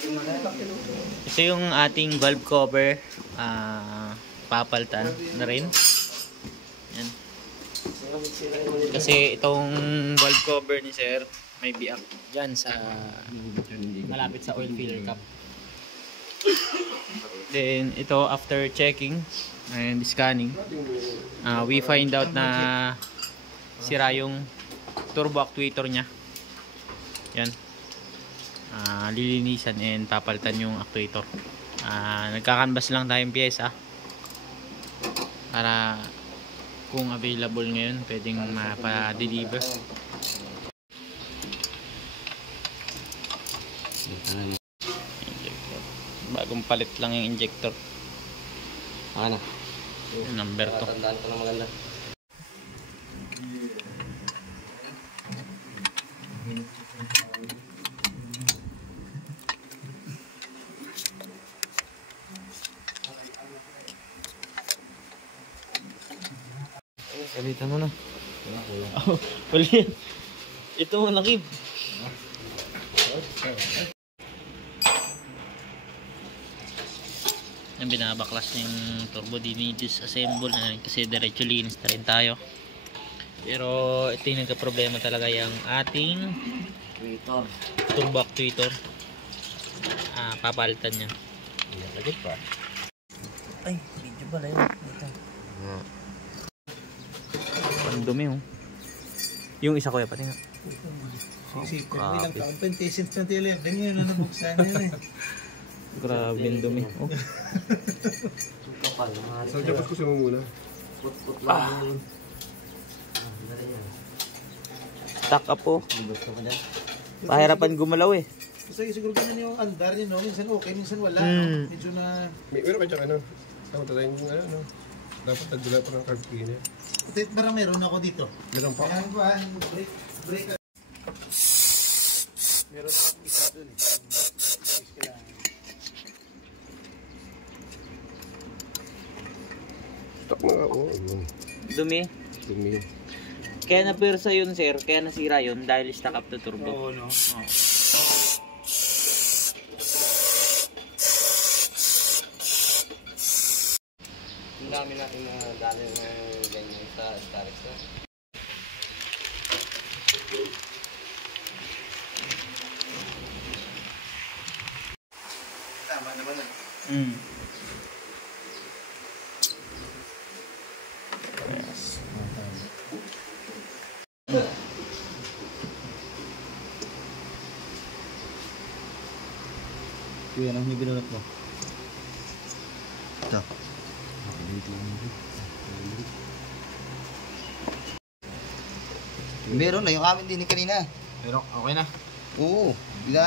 Ito yung ating valve cover. Papalitan na rin. Yan. Kasi itong valve cover ni sir may biak dyan sa malapit sa oil filler cap. Then ito, after checking and scanning, we find out na sira yung turbo actuator nya. Yan. Lilinisan and papalitan yung actuator. Nagkakanbas lang tayong pyesa para kung available ngayon pwedeng mapa-deliver. Bagong palit lang yung injector. Ano? Number 2. Tandaan ko na maganda. Kalitan mo na. Oh, wala. Ito malaki. Yung binabaklas ng turbo, dinidisassemble na rin kasi diretso linis na rin tayo. Pero ito yung nagka-problema talaga yung ating turbo actuator. Papalitan niya. Lagit pa. Ay, video pala yun. Ito. Ang dumi oh. Yung isa ko ya pati nga. Isipin mo ilang taon pa yung tesins ng tila yan. Ganyan na nabuksan na yun eh. Grabe yung dumi. Oh. So, dapat ko siya muna. Stuck up po. Pahirapan gumalaw eh. Kasi siguro ganyan yung andar niya, no? Minsan okay, minsan wala. Medyo na... Meron ka dyan ano? Tama tayo yung ano? Dapat nagdula pa ng carb cleaner. Parang meron ako dito. Meron pa? Ayan ba? Break. Meron ako isa dun eh. Stock na ako. Dumi. Dumi. Kaya napirsa yun sir, kaya nasira yun dahil stuck up the turbo. Oo, no? Oh. Ang dami natin na dali na ganyan sa Starex na. Tama naman na. Yes. Kuya, ano yung binunot mo? Ito. Meron na yung amin din kanina. Pero okay na. Oo. Bila